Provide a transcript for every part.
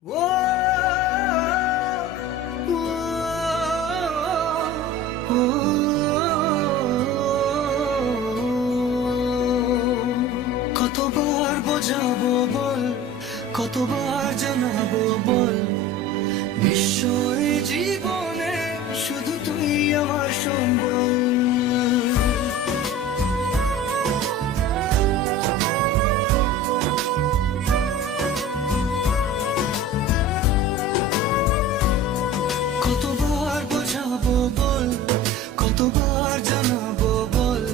কতবার বোঝাবো বল, কতবার জানাবো বল, নিশ্চয় জীবনে শুধু তুই আমার সম্বল। কতবার বোঝাবো বল, কতবার জানাবো বল,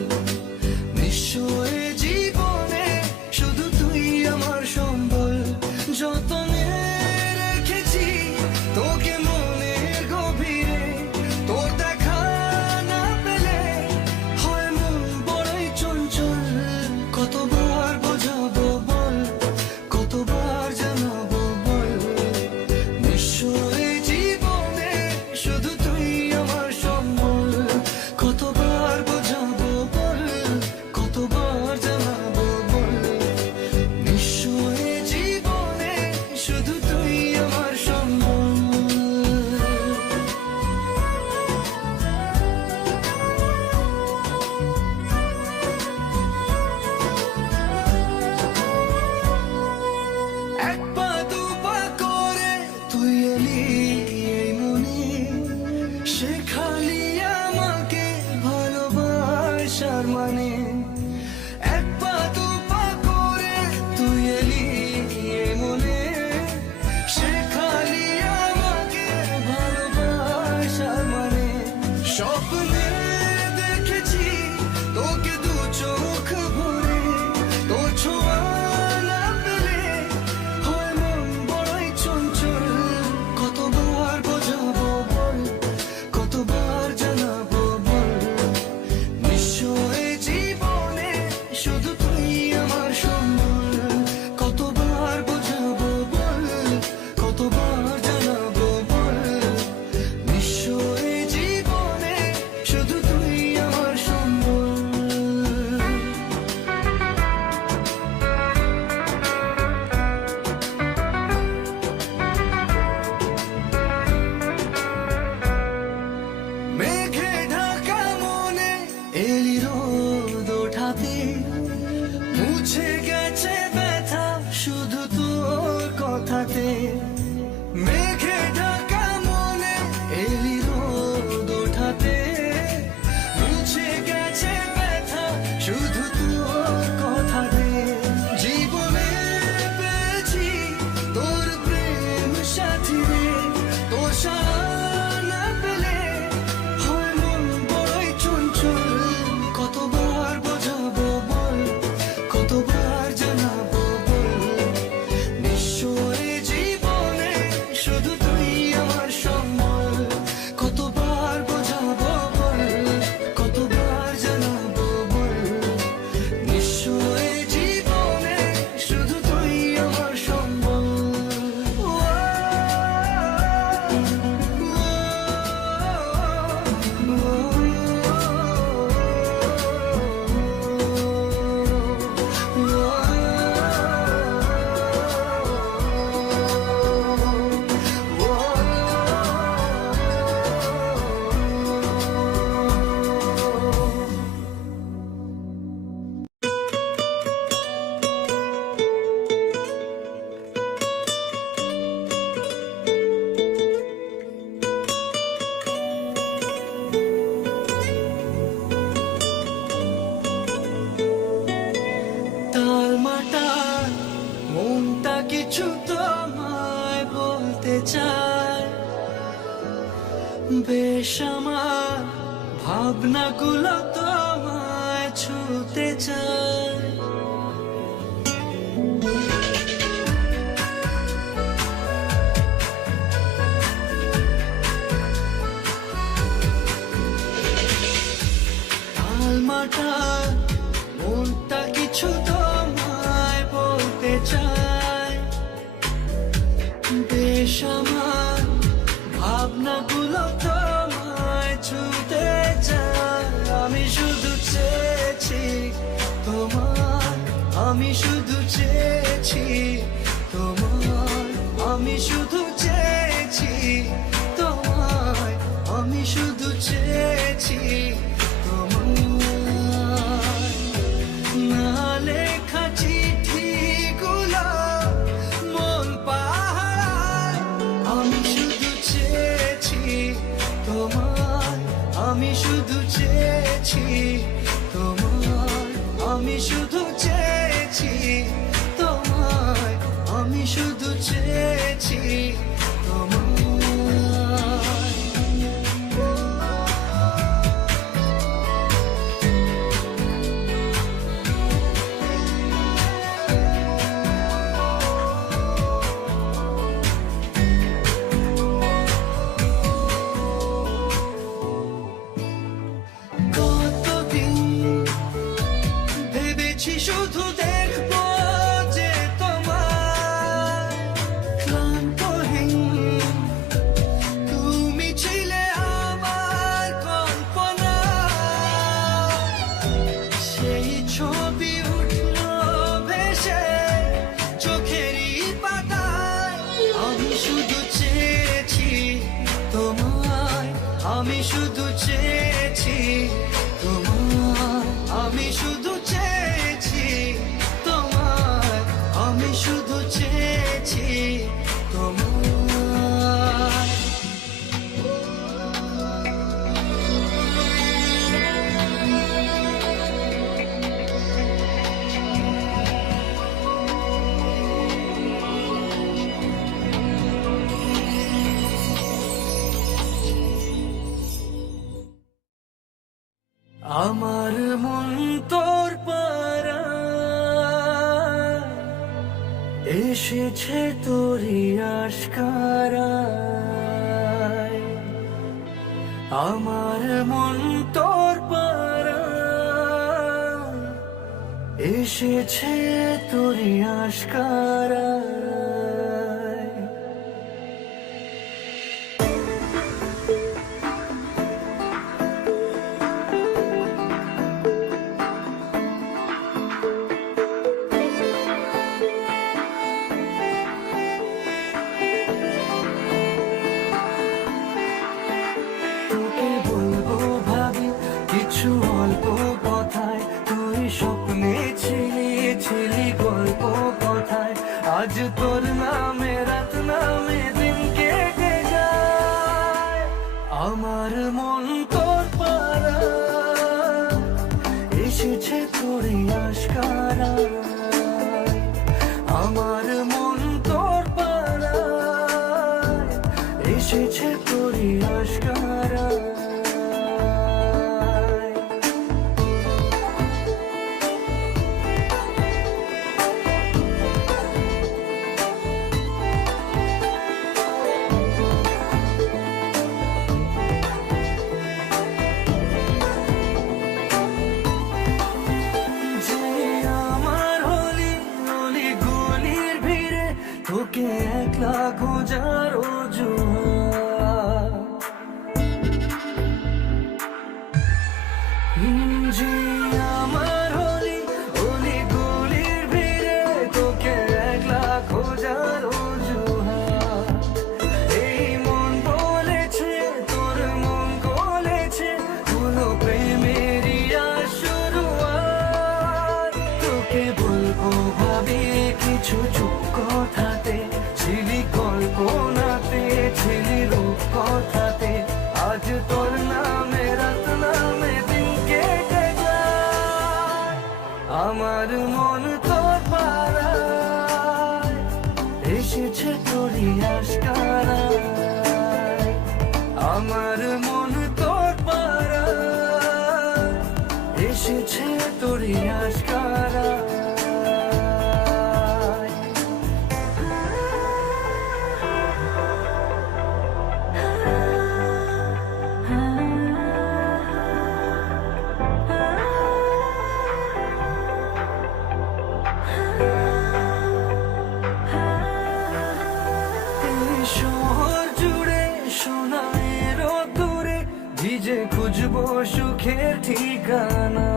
নিশ্চয় জীবনে শুধু তুই আমার সম্বল। যতনে রেখেছি তোকে মনের গভীরে, তোর দেখা না পেলে হয় মন বড়ই চঞ্চল। কতবার বোঝাবো বল, কতবার জানাবো বল, নিশ্চয় জীবনে শুধু তুই আমার সম্বল। কতবার বোঝাবো বল, কতবার জানাবো বল, নিশ্চয় জীবনে শুধু তুই আমার সম্বল। এক পা দু পা করে তুই এলি এই মনে, শেখালি আমাকে ভালোবাসার মানে। এক পা দু পা করে তুই এলি এই মনে, শেখালি আমাকে ভালোবাসার মানে। স্বপ্নে দেখেছি তোকে দু চোখ ভরে, তোর ছোঁয়া না পেলে হয় মন বড়ই চঞ্চল। কতবার বোঝাবো বল, কতবার জানাবো বল, নিশ্চয় জীবনে শুধু তুই আমার সম্বল। কতবার বোঝাবো বল, কতবার জানাবো বল, নিশ্চয় জীবনে শুধু তুই আমার সম্বল। মেঘে ঢাকা মনে এলি রোদ ওঠাতে, মুছে গেছে ব্যথা শুধু তোর কথাতে। মেঘে ঢাকা মনে এলি রোদ ওঠাতে, মুছে গেছে ব্যথা শুধু তোর কথাতে। জীবনে পেয়েছি তোর প্রেম সাথী রে, তোর সারা না পেলে হয় মন বড়ই চঞ্চল। কতবার বোঝাবো বল, কতবার জানাবো বল, নিশ্চয় জীবনে শুধু তুই আমার সম্বল। কতবার বোঝাবো বল, কতবার জানাবো বল, নিশ্চয় জীবনে শুধু তুই আমার সম্বল। তালমাটার মনটা কিছু তোমায় বলতে চায়, বেশ আমার ভাবনাগুলো তোমায় ছুতে চায়। তালমাটার মনটা কিছু তোমায় বলতে চায়, বেশ আমার ভাবনাগুলো তোমায় ছুতে চায়। আমি শুধু চেয়েছি তোমার, আমি শুধু চেয়েছি তোমার, আমি আমি শুধু চেয়েছি তোমায়, আমি শুধু চেয়েছি তোমায়। না লেখা চিঠিগুলো মন পাহারায়, আমি শুধু চেয়েছি তোমায়, আমি শুধু চেয়েছি তোমায়, আমি শুধু চেয়েছি তোমায়, আমি শুধু চেয়েছি তোমায়। কতদিন ভেবেছি শুধু দেখবো যে তোমার ক্লান্তহীন, তুমি ছিলে আমার কল্পনা। সেই ছবি উঠলো ভেসে চোখেরই পাতায়, আমি শুধু চেয়েছি তোমায়, আমি শুধু চেয়েছি তোমায়, আমি শুধু চেয়েছি তোমায়, আমি শুধু চেয়েছি তোমায়। আমার মন তোর পাড়ায় এসেছে তোরই আশকারায়, আমার মন তোর পাড়ায় এসেছে তোরই আশকারায়। তোকে বলবো ভাবি কিছু অল্প কথায়, তুই স্বপ্নে ছিলি ছিলি গল্প কথায়, আজ তোর নামে রাত নামে দিন কেটে যায়। আমার মন তোর পাড়ায় এসেছে তোরই আশকারায়, আমার মন তোর পাড়ায় এসেছে তোরই আশকারায়। যে আমার হলি অলি গলির ভিড়ে তোকে একলা খোঁজার অজুহাত, যে আমার হলি অলি গলির ভিড়ে তোকে একলা খোঁজার অজুহাত। এই মন বলেছে তোর মন গলেছে কোনো প্রেমেরই শুরুয়াত। তোকে বলবো ভাবি কিছু চুপ কথাতে, ছিলি কল্পনাতে ছিলি রূপ কথাতে, আজ তোর নামে রাত নামে দিন কেটে যায়। আমার মন তোর পাড়ায় এসেছে তোরই আশকারায়, আমার মন তোর পাড়ায় এসেছে তোরই আশকারায়। শহর জুড়ে সোনার দূরে ভিজে খুঁজবো সুখের ঠিকানা,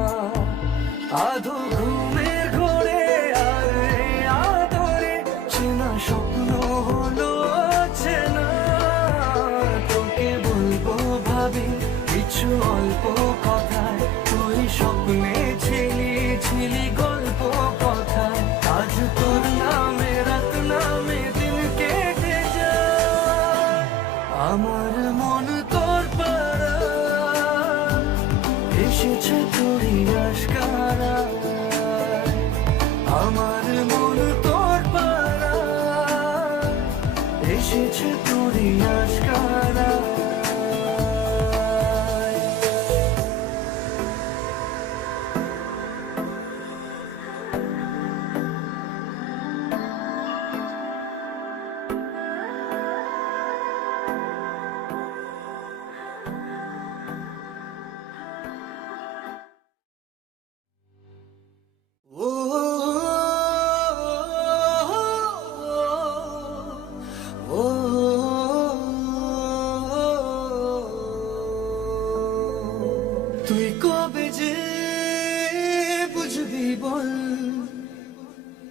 আধো ঘুমের ঘোরে আর এই আদরে চেনা স্বপ্ন হলো কিছু অল্প কথায় তুই স্বপ্নে ছিলি গল্প কথায়। আজ তোর নামে রাত নামে দিন কেটে যায়। আমার মন তোর পাড়া এসেছে তোরই আশকারায়। আমার মন তোর পাড়া এসেছে তোরই আশকারায়। তুই কবে যে বুঝবি বল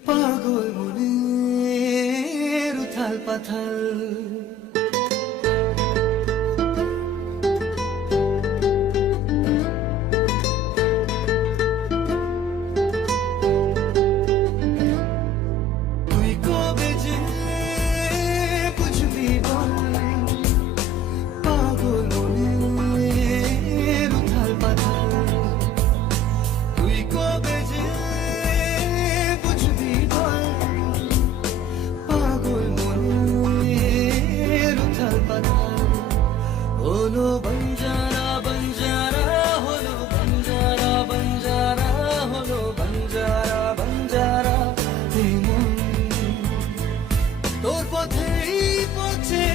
পাগল মনের উথাল পাথাল। তুই কবে যে বুঝবি বল পাগল মনের উথাল পাথাল। তুই কবে যে বুঝবি বল পাগল মনের উথাল পাথাল। হলো বঞ্জারা বঞ্জারা হলো বঞ্জারা বঞ্জারা হলো বঞ্জারা বঞ্জারা। তোর পথেই পথে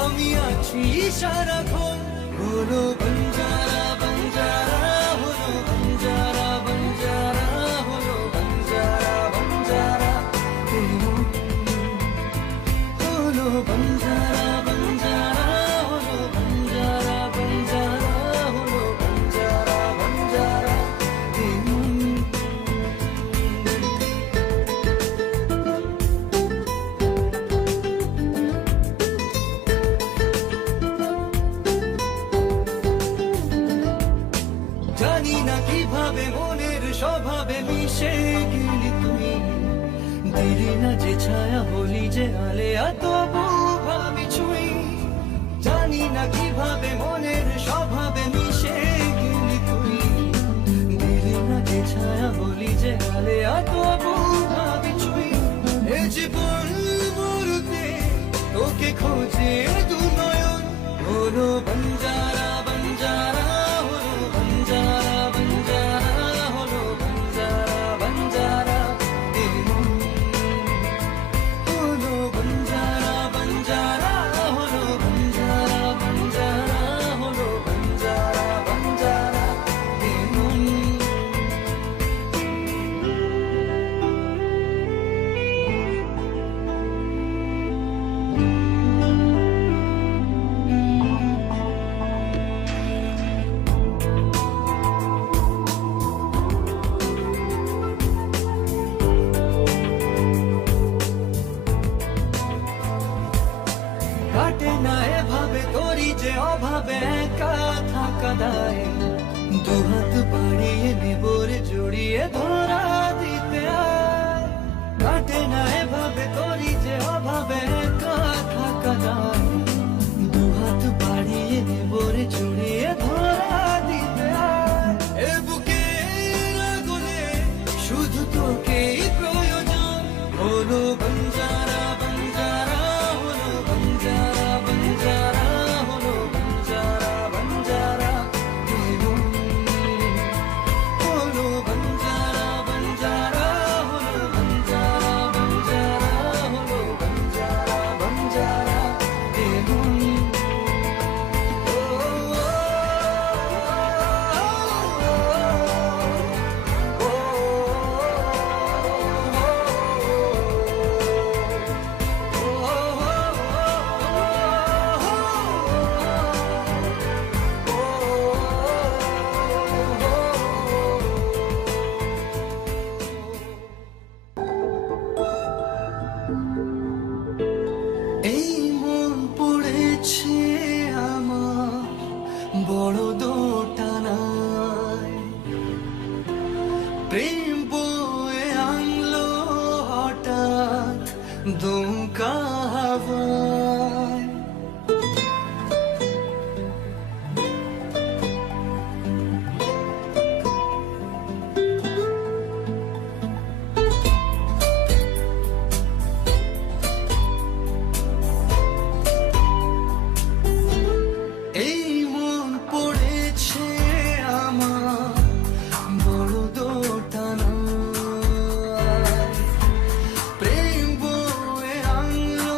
আমি আছি সারাক্ষণ। হলো বঞ্জারা বঞ্জারা হলো বঞ্জারা বঞ্জারা হলো বঞ্জারা বঞ্জারা। হলো বঞ্জারা বঞ্জারা হলো বঞ্জারা বঞ্জারা হলো বঞ্জারা বঞ্জারা। জানি না কিভাবে মনের স্বভাবে মিশে গেলি তুই। দিলি না যে ছায়া হলি যে আলেয়া তবু ভাবি ছুঁই। জানি না কিভাবে মনের স্বভাবে মিশে গেলি তুই। দিলি না যে ছায়া হলি যে আলেয়া তবু ভাবি ছুঁই। এ জীবন মরুতে তোকে খোঁজে দু নয়ন। হলো বঞ্জারা বঞ্জারা হলো বঞ্জারা বঞ্জারা হলো বঞ্জারা বঞ্জারা। হলো বঞ্জারা বঞ্জারা হলো বঞ্জারা বঞ্জারা হলো বঞ্জারা বঞ্জারা। কাটে না এভাবে তোরই যে অভাবে একা থাকা দায়। দুহাত বাড়িয়ে নেবরে জড়িয়ে ধরা দিতে আয়। কাটে না এভাবে তোরই যে অভাবে একা থাকা দায়। দুহাত বাড়িয়ে নেবরে জড়িয়ে ধরা দিতে আয়। এ বুকের আগুনে শুধু তোকেই প্রয়োজন। হলো বঞ্জারা বঞ্জারা হলো বঞ্জারা বঞ্জারা হলো বঞ্জারা বঞ্জারা। হলো বঞ্জারা বঞ্জারা হলো বঞ্জারা বঞ্জারা হলো বঞ্জারা দুমকা হাওয়ায়। এই মন পড়েছে আমার বড় দোটানায়, প্রেম বয়ে আনলো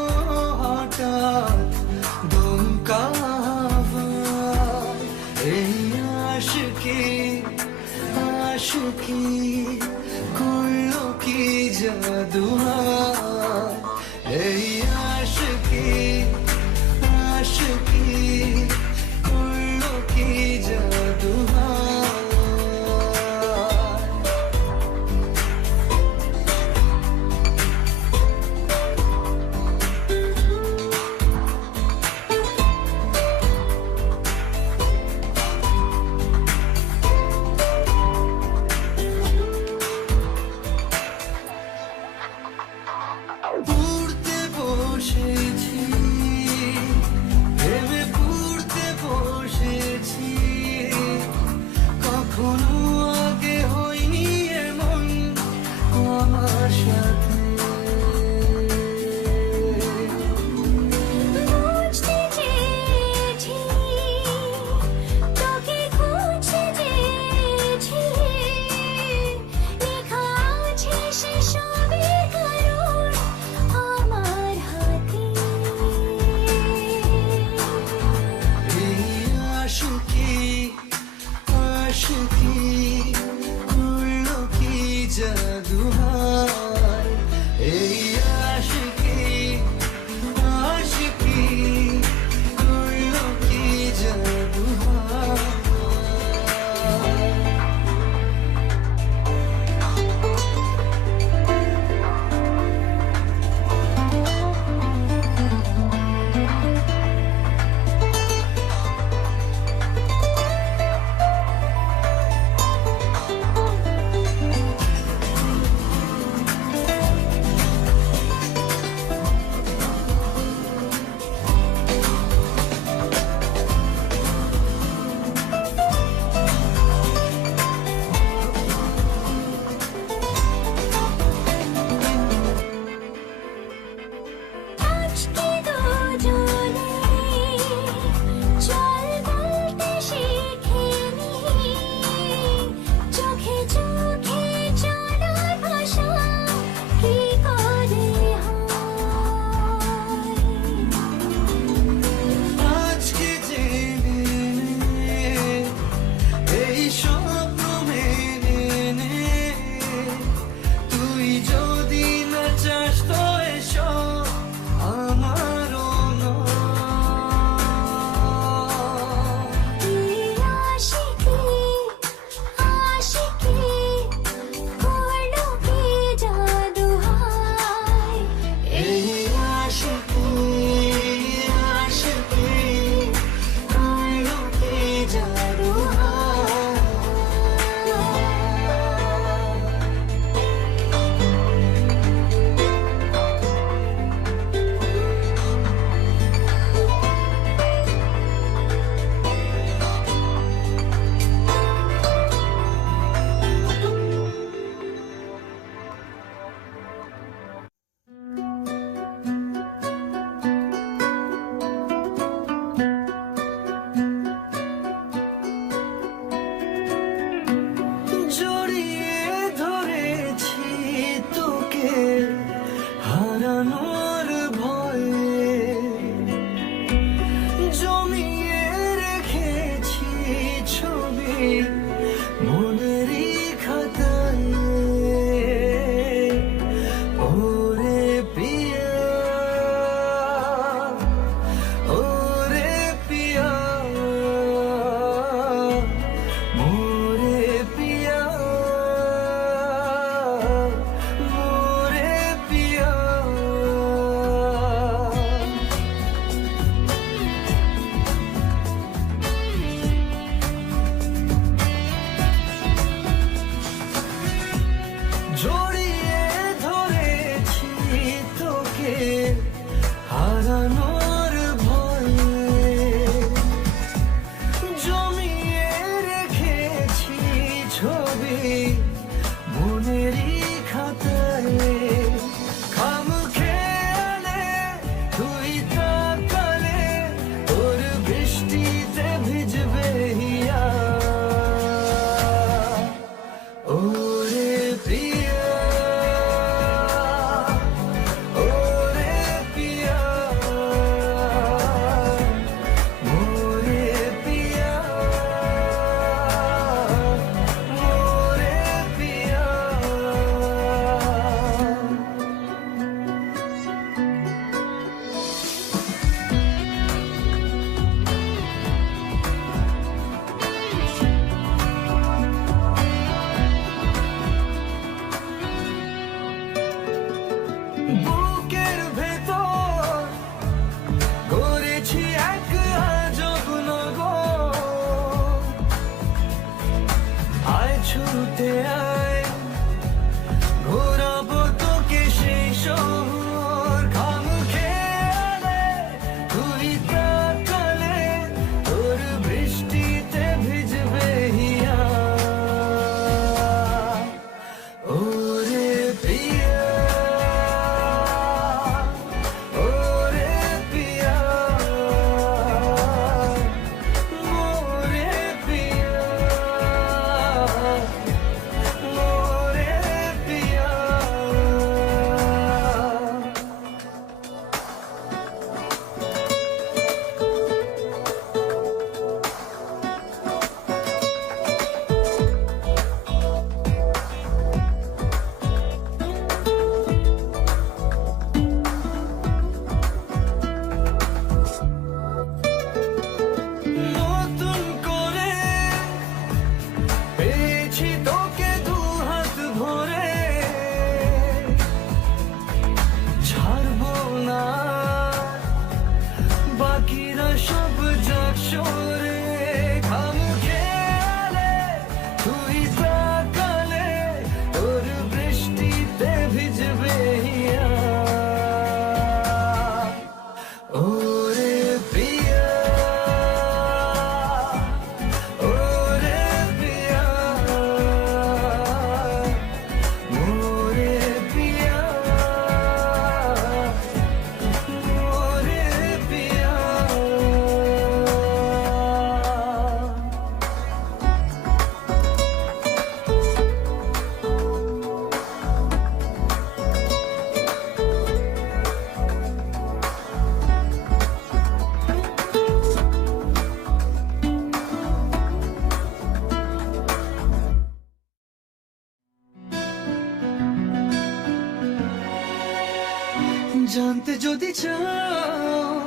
যদি চাও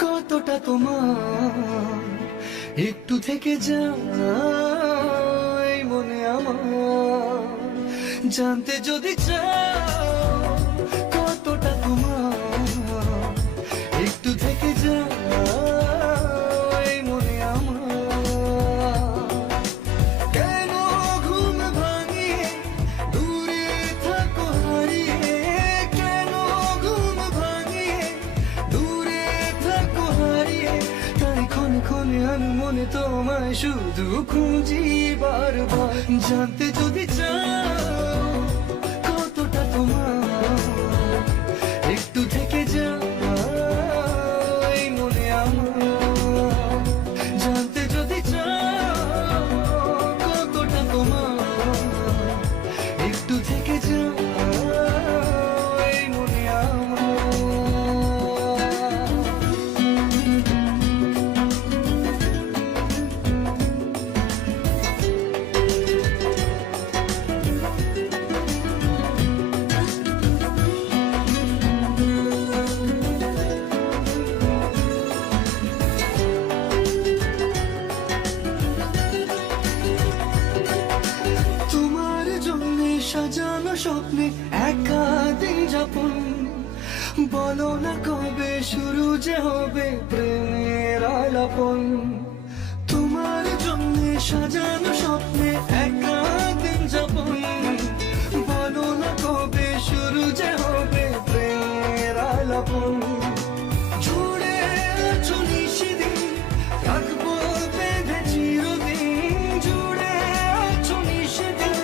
কতটা তোমার, একটু থেকে যাই মনে আমার। জানতে যদি চাও কতটা তোমার, একটু থেকে যাই মনে আমার। কেন ঘুম ভাঙিয়ে দূরে থাকো হারিয়ে, কেন ঘুম ভাঙিয়ে দূরে থাকো হারিয়ে, তাই ক্ষণে ক্ষণে আমি মনে তোমায় শুধু খুঁজি বারবার। জানতে যদি চাও কতটা তোমার, একটু থেকে যাই মনে আমার। জানতে যদি চাও কতটা তোমার, একটু থেকে যাই মনে আমার। তোমার জন্যে সাজানো স্বপ্নে একা দিন যাপন, বলো না কবে শুরু যে হবে প্রেমের আলাপন। তোমার জন্যে সাজানো স্বপ্নে একা দিন যাপন, বলো না কবে শুরু যে হবে প্রেমের আলাপন। জুড়ে আছো নিশিদিন, রাখবো বেঁধে চিরদিন। জুড়ে আছো নিশিদিন,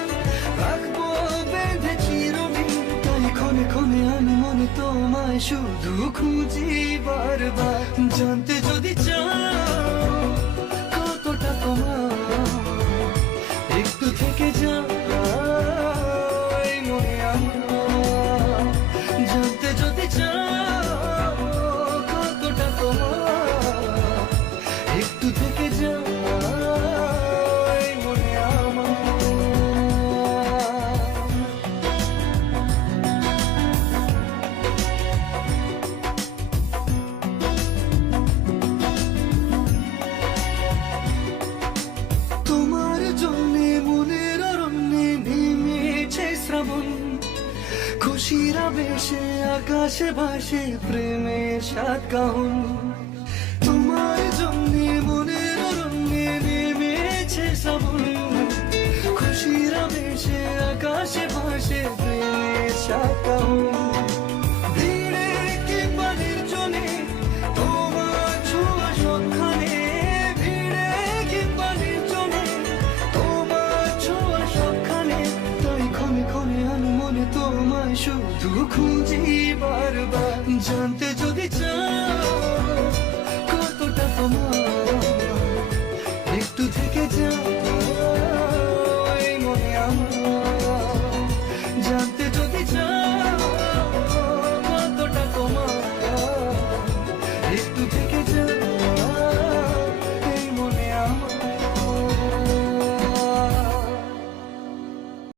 রাখবো বেঁধে চিরদিন। তাই ক্ষণে ক্ষণে আমি মনে তোমায় শুধু খুঁজি বারবার। জানতে যদি চাও কতটা তোমার, একটু থেকে যাই মনে আমার। জানতে যদি চাও কতটা তোমার, একটু থেকে যাই মনে আমার। তোমার জন্যে মনের অরণ্যে নেমেছে শ্রাবণ, খুশির আবেশে আকাশে ভাসে প্রেমের সাত কাহন। তোমার জন্যে মনের অরণ্যে নেমেছে শ্রাবণ, খুশির আবেশে আকাশে ভাসে প্রেমের সাত কাহন। ভিড়ে কিংবা নির্জনে তোমার ছোঁয়া সবখানে, ভিড়ে কিংবা নির্জনে তোমার ছোঁয়া সবখানে। তাই ক্ষণে ক্ষণে আমি মনে তোমায় শুধু খুঁজি বারবার। জানতে যদি চাও কতটা তোমার, একটু থেকে যাও